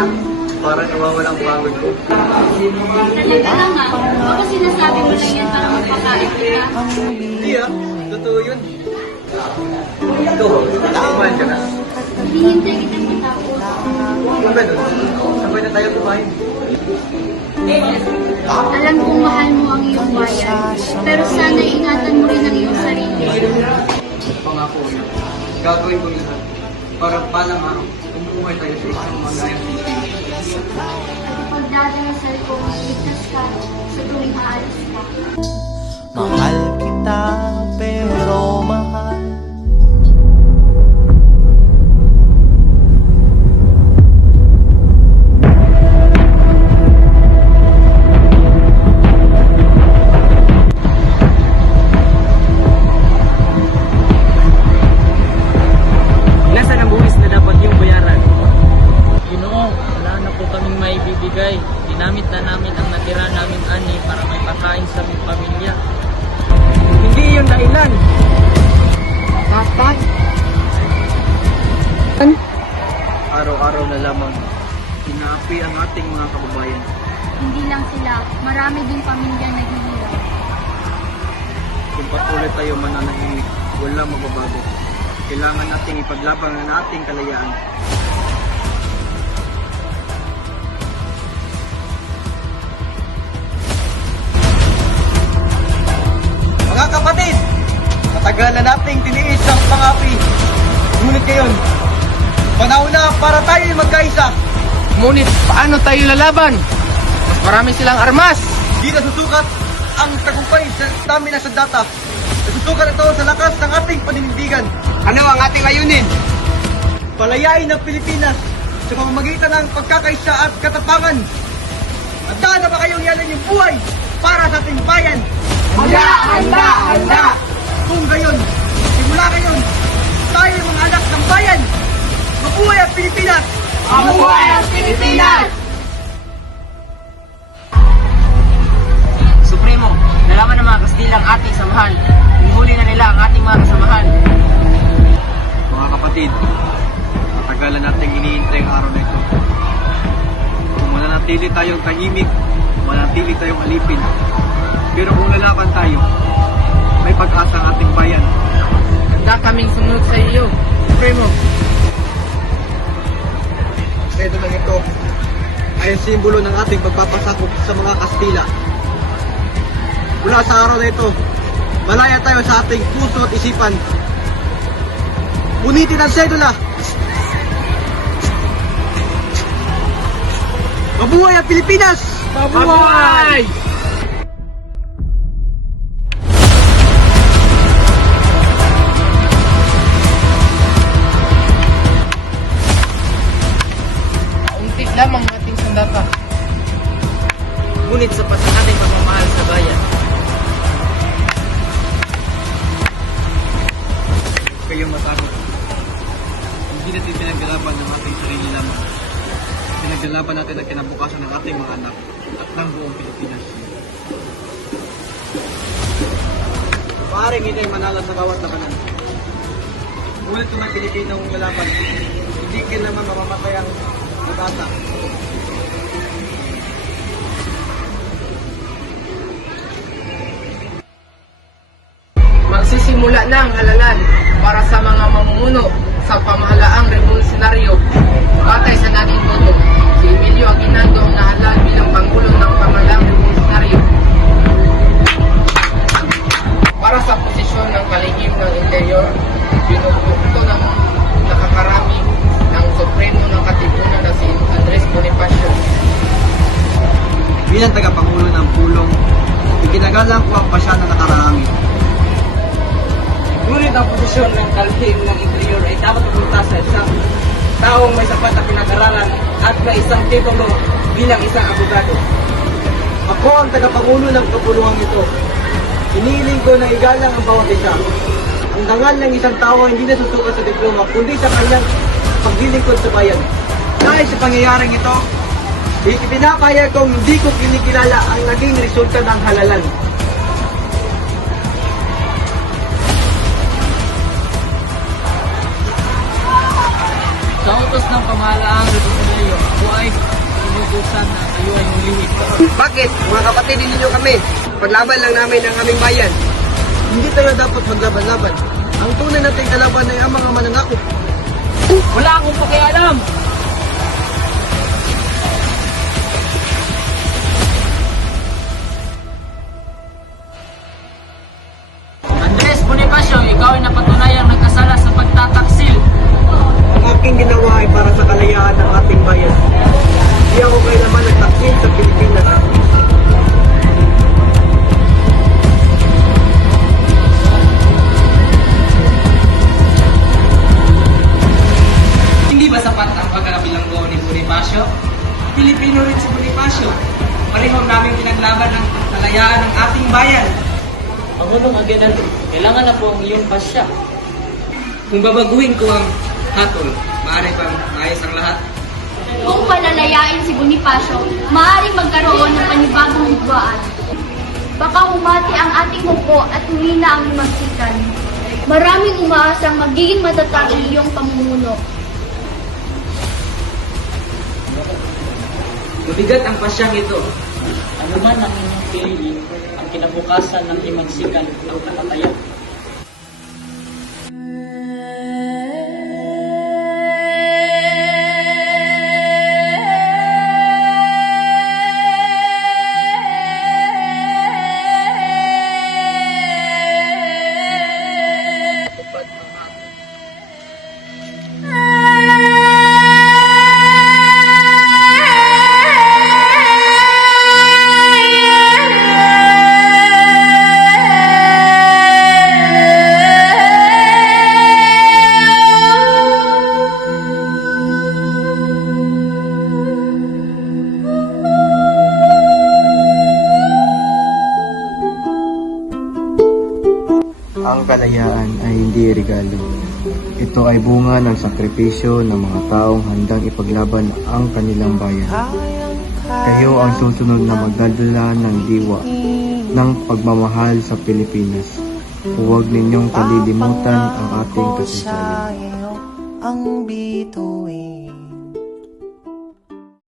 anak. Para nawawalang pagod ko. Talaga lang ah. Baka sinasabi mo lang yan para magpakain kita. Hindi ah. Totoo yun. Ikaw, kumain ka na. Hinihintay kitang matapos. Kung ganun, sabay na tayo kumain. Alam kong mahal mo ang iyong bayan. Pero sana ingatan mo rin ang iyong sarili. Pangako yun. Gagawin ko yun para palang araw, umuhay tayo sa isang magayang Pilipino. At ipagdadasal ko ligtas ka sa tuwing aalis ka. Mahal kita pero mahal Nasaan ang buwis na dapat yung bayaran? Ginoo, wala na po kaming maibibigay. Ginamit na namin ang natira naming ani para may pagkain sa aming pamilya. Hindi yun dahilan. Araw-araw na lamang, inaapi ang ating mga kababayan. Hindi lang sila, marami din pamilya naghihirap. Kung patuloy tayo mananahimik, wala magbabago. Kailangan nating ipaglaban ang ating kalayaan. Mga kapatid, matagal na nating tiniis ang pangapi. Ngunit ngayon, panahon na para tayo magkaisa. Ngunit paano tayo lalaban? Mas marami silang armas. Di na susukat ang tagumpay sa stamina sa data. Nasusukat ito sa lakas ng ating paninindigan. Ano ang ating ayunin? Palayain ng Pilipinas sa pamamagitan ng pagkakaisa at katapangan. Handa na ba kayong yalan yung buhay para sa ating bayan? Handa! Handa! Handa! Kung gayon, simula ngayon, tayo mga anak ng bayan. Mabuhay ang Pilipinas! Mabuhay ang Pilipinas! Supremo, nalaman ng mga Kastila ang ating samahan. Hinuli na nila ang ating mga kasamahan. Mga kapatid, matagalan nating iniintay ang araw na ito. Kung mananatili tayong tahimik, mananatili tayong alipin. Pero kung lalaban tayo, may pag-asa ang ating bayan. Handa kaming sumunod sa iyo, Supremo. Ito lang ito ay ang simbolo ng ating pagpapasakop sa mga Kastila. Mula sa araw na ito, malaya tayo sa ating puso at isipan. Punitin ang sedula. Mabuhay ang Pilipinas! Mabuhay! Unti lamang ating sandata. Ngunit sapat ang ating pagmamahal sa bayan. Huwag kayong matakot. Hindi natin pinaglalaban ng ating sarili lamang. Pinaglalaban natin ang kinabukasan ng ating mga anak at ng buong Pilipinas. Maaaring hindi tayo manalo sa bawat labanan. Ngunit kung may Pilipinong lalaban, hindi kailangan mamamatay ang bata. Magsisimula na ang halalan para sa mga mamumuno sa pamahalaang revolusyonaryo. Batay sa naging boto, si Emilio Aguinaldo ang nahalal bilang Pangulo ng pamahalaang revolusyonaryo. Para sa posisyon ng kalihim ng interior, binubuto ng nakakarami ng Supremo ng Katipunan na si Andres Bonifacio. Bilang tagapangulo ng pulong, ikinagalang ko ang pasya na nakararami. Ngunit ang posisyon ng kalihim ng interior ay dapat pupunta sa isang taong may sapat na pinag-aralan at may isang titulo bilang isang abogado. Ako ang tagapangulo ng kapulungan ito. Iniiling ko na igalang ang bawat isa. Ang dangal ng isang tao ay hindi nasusukat sa diploma, kundi sa kanyang paglilingkod sa bayan. Dahil sa pangyayaring ito, ipinapaya kong hindi ko kinikilala ang naging resulta ng halalan. Sa utos ng pamahalaang revolusyonaryo, ako ay Bakit? Mga kapatid ninyo kami. Paglaban lang namin ang aming bayan. Hindi tayo dapat maglaban-laban. Ang tunay nating kalaban ay ang mga mananakop. Wala akong pakialam! Andres Bonifacio, ikaw ay napatunayang nagkasala sa pagtataksil. Ang aking ginawa ay para sa kalayaan ng ating bayan. Hindi ako kailanman nagtaksil sa Pilipinas. Hindi ba sapat ang pagkakabilanggo ni Bonifacio? Pilipino rin si Bonifacio. Pareho namin pinaglaban ang kalayaan ng ating bayan. Pangulong Aguinaldo, kailangan na po ang iyong pasya. Kung babaguhin ko ang hatol, maaari bang maayos ang lahat? Kung palalayain si Bonifacio, maaaring magkaroon ng panibagong higwaan. Baka humati ang ating hukbo at humina ang magsikan. Maraming umaasang magiging matatag ang iyong pamumuno. Mabigat ang pasyang ito. Ano man ang inyong piliin, ang kinabukasan ng imagsikan ang katatayan. Ang kalayaan ay hindi regalo. Ito ay bunga ng sakripisyo ng mga taong handang ipaglaban ang kanilang bayan. Kayo ang susunod na magdadala ng diwa ng pagmamahal sa Pilipinas. Huwag ninyong kalilimutan ang ating kasaysayan. Ang bituin